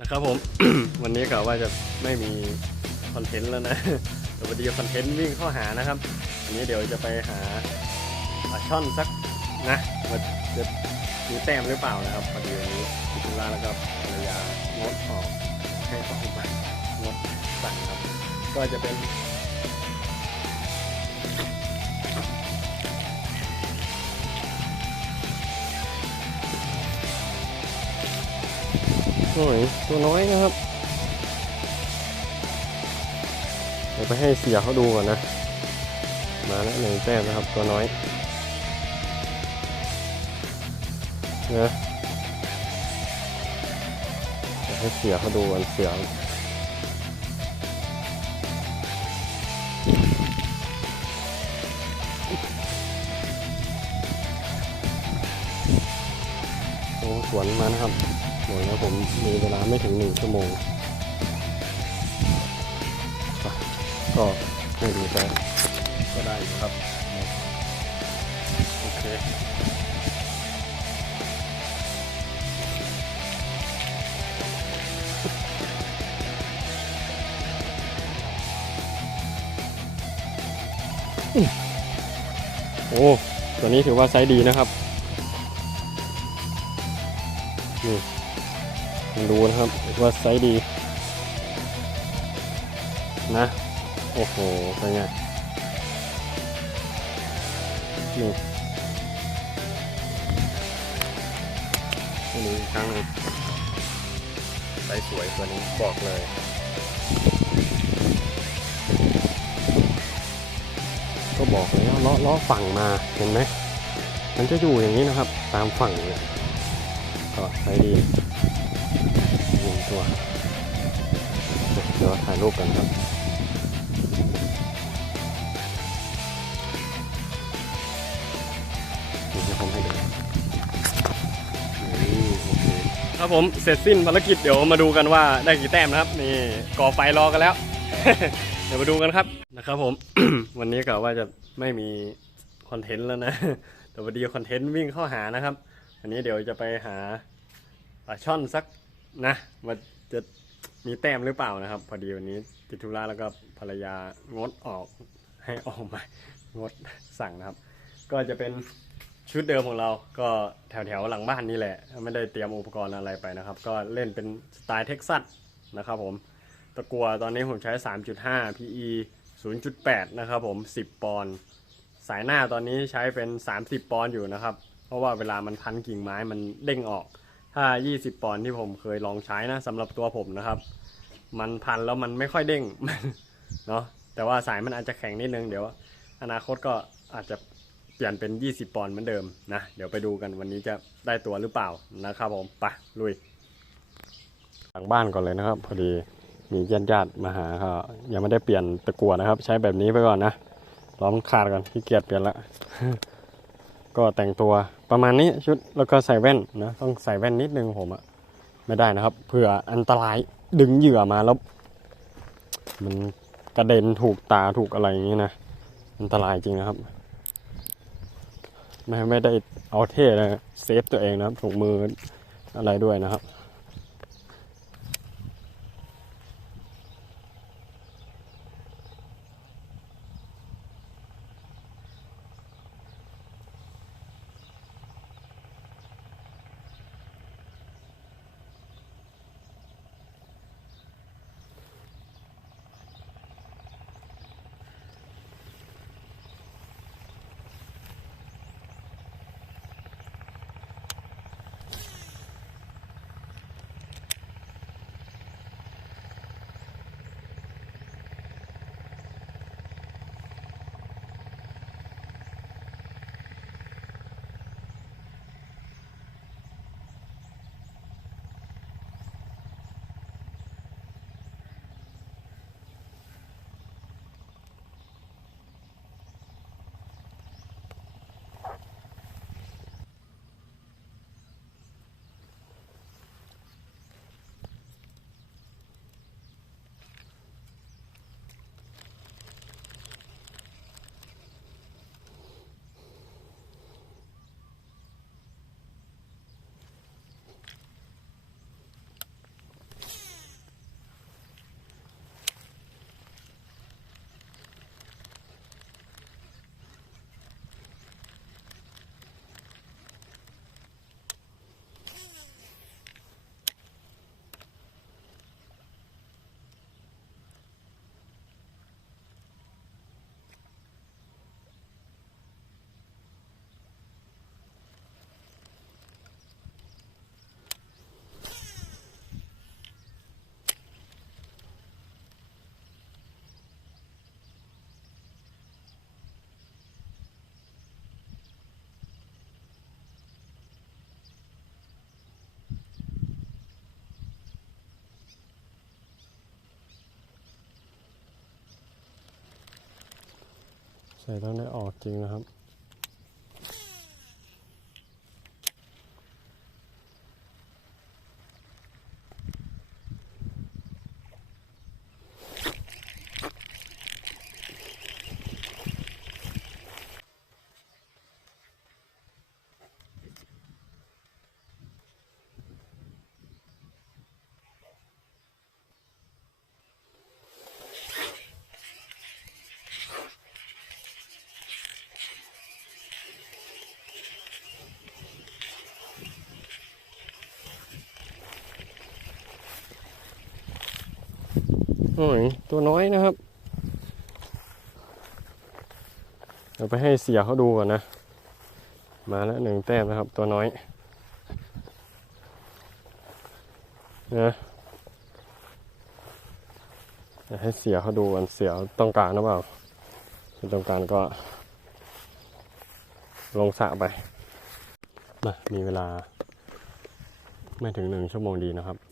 นะครับผม วันนี้กะว่าจะไม่มีคอนเทนต์แล้วนะแต่พอดีคอนเทนต์วิ่งเข้าหานะครับวันนี้เดี๋ยวจะไปหาปลาช่อนสักนะว่าจะมีแต้มหรือเปล่านะครับพอดีวันนี้พิจุลาแล้วก็ภรรยางดออกให้ออกมางดสั่งครับ ก็จะเป็น โอ้ยตัวน้อยนะครับ เดี๋ยวไปให้เสียเขาดูก่อนนะ มาแล้วหนึ่งแต้มนะครับตัวน้อยนะเดี๋ยให้เสียเขาดูก่อนเสียโอ้สวนมานะครับ หน่อยนะผมมีเวลาไม่ถึงหนึ่งชั่วโมงไปก็ไม่ดีแต่ก็ได้อยู่ครับ โอเคโอ้ ตัวนี้ถือว่าไซส์ดีนะครับ ดูนะครับว่าไซส์ดี นะ โอ้โหเป็นไงนี่ให้ดูอีกครั้งนึงไซส์สวยตัวนี้บอกเลยก็บอกแล้วเลาะเลาะฝั่งมาเห็นไหมมันจะอยู่อย่างนี้นะครับ ตามฝั่งเนี่ยก็ไซส์ดี ตัวเดี๋ยวถ่ายรูปกันครับนี่ให้ผมให้ดูนี่โอเคครับผมเสร็จสิ้นภารกิจเดี๋ยวมาดูกันว่าได้กี่แต้มนะครับ นี่ก่อไฟรอกันแล้ว เดี๋ยวมาดูกันครับนะครับผม วันนี้กะว่าจะไม่มีคอนเทนต์แล้วนะแต่พอดีคอนเทนต์วิ่งเข้าหานะครับ อันนี้เดี๋ยวจะไปหาปลาช่อนสัก นะว่าจะมีแต้มหรือเปล่านะครับ พอดีวันนี้ติดธุระแล้วก็ภรรยางดออกให้ออกมางดสั่งนะครับ ก็จะเป็นชุดเดิมของเราก็แถวๆหลังบ้านนี่แหละ ไม่ได้เตรียมอุปกรณ์อะไรไปนะครับ ก็เล่นเป็นสไตล์เท็กซัสนะครับผมตะกัวตอนนี้ผมใช้ 3.5 PE 0.8 นะครับผม 10 ปอนด์สายหน้าตอนนี้ใช้เป็น 30 ปอนด์อยู่นะครับ เพราะว่าเวลามันพันกิ่งไม้มันเด้งออก ถ้า 20 ปอนด์ที่ผมเคยลองใช้นะสำหรับตัวผมนะครับ มันพันแล้วมันไม่ค่อยเด้งเนาะแต่ว่าสายมันอาจจะแข็งนิดนึงเดี๋ยว อนาคตก็อาจจะเปลี่ยนเป็น 20 ปอนด์เหมือนเดิมนะเดี๋ยวไปดูกันวันนี้จะได้ตัวหรือเปล่านะครับผมไปลุยหลังบ้านก่อนเลยนะครับ พอดีมีญาติญาติมาหาเขายังไม่ได้เปลี่ยนตะกั่วนะครับ ใช้แบบนี้ไปก่อนนะล้อมขาดก่อนขี้เกียจเปลี่ยนละ ก็แต่งตัวประมาณนี้ชุดแล้วก็ใส่แว่นนะต้องใส่แว่นนิดนึงผมอะไม่ได้นะครับเผื่ออันตรายดึงเหยื่อมาแล้ว มันกระเด็นถูกตาถูกอะไรอย่างนี้นะอันตรายจริงนะครับ ไม่ไม่ได้เอาเท่นะเซฟตัวเองนะครับถุงมืออะไรด้วยนะครับ ส่ต้องได้ออกจริงนะครับ โอ้ยตัวน้อยนะครับ เดี๋ยวไปให้เสียเขาดูก่อนนะ มาแล้วหนึ่งแต้มนะครับ ตัวน้อยนะเดี๋ยวให้เสียเขาดูก่อนเสียต้องการหรือเปล่าถ้าต้องการก็ ลงสระไปมามีเวลา ไม่ถึงหนึ่งชั่วโมงดีนะครับ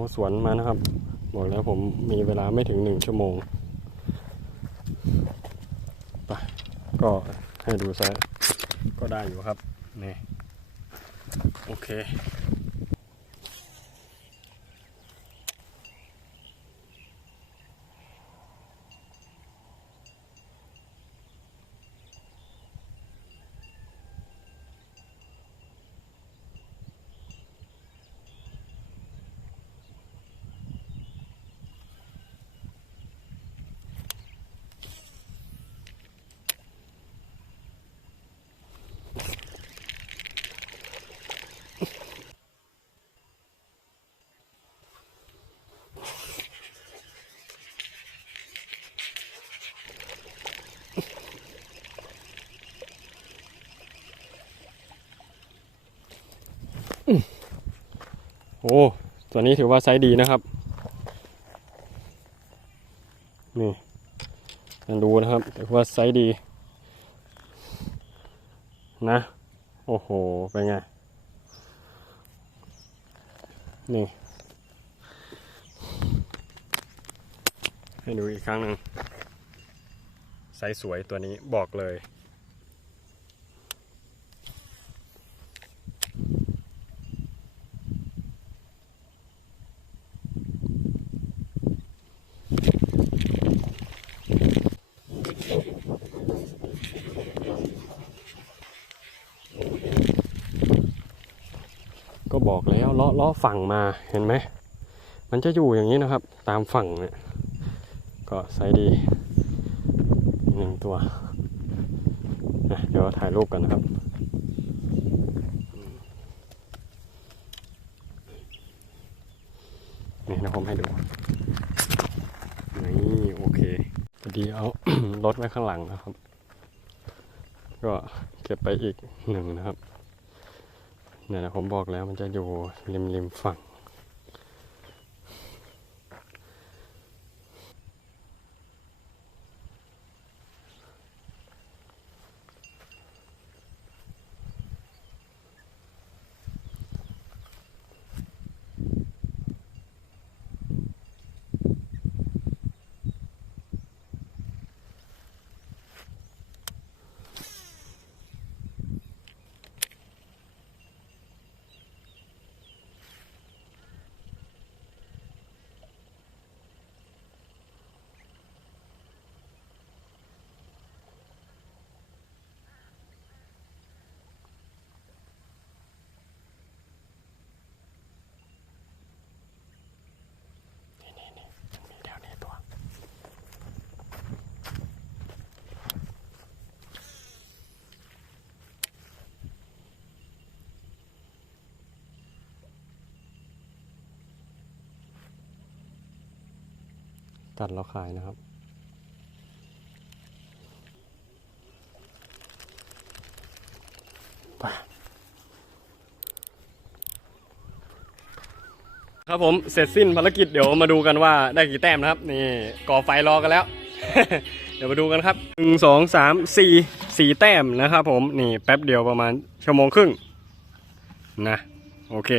โอ้สวนมานะครับ บอกแล้วผมมีเวลาไม่ถึงหนึ่งชั่วโมงไปก็ให้ดูซะก็ได้อยู่ครับนี่โอเค โอ้ตัวนี้ถือว่าไซส์ดีนะครับ นี่มาดูนะครับถือว่าไซส์ดี นะ โอ้โห เป็นไง นี่ ให้ดูอีกครั้งหนึ่งไซส์สวยตัวนี้บอกเลย บอกแล้วเลาะเลาะฝั่งมาเห็นไหม มันจะอยู่อย่างนี้นะครับ ตามฝั่งเนี่ย ก็ไซส์ดีหนึ่งตัว เดี๋ยวถ่ายรูปกันนะครับนี่นะผมให้ดู นี่ โอเคพอดีเอารถไว้ข้างหลังนะครับ ก็เก็บไปอีกหนึ่งนะครับ เนี่ยนะผมบอกแล้วมันจะอยู่ริมริมฝั่ง กัดแล้วขายนะครับ ครับผมเสร็จสิ้นภารกิจเดี๋ยวมาดูกันว่าได้กี่แต้มนะครับ นี่ก่อไฟรอกันแล้ว เดี๋ยวมาดูกันครับหนึ่งสองสามสี่สี่แต้มนะครับผมนี่แป๊บเดียวประมาณชั่วโมงครึ่งนะ โอเค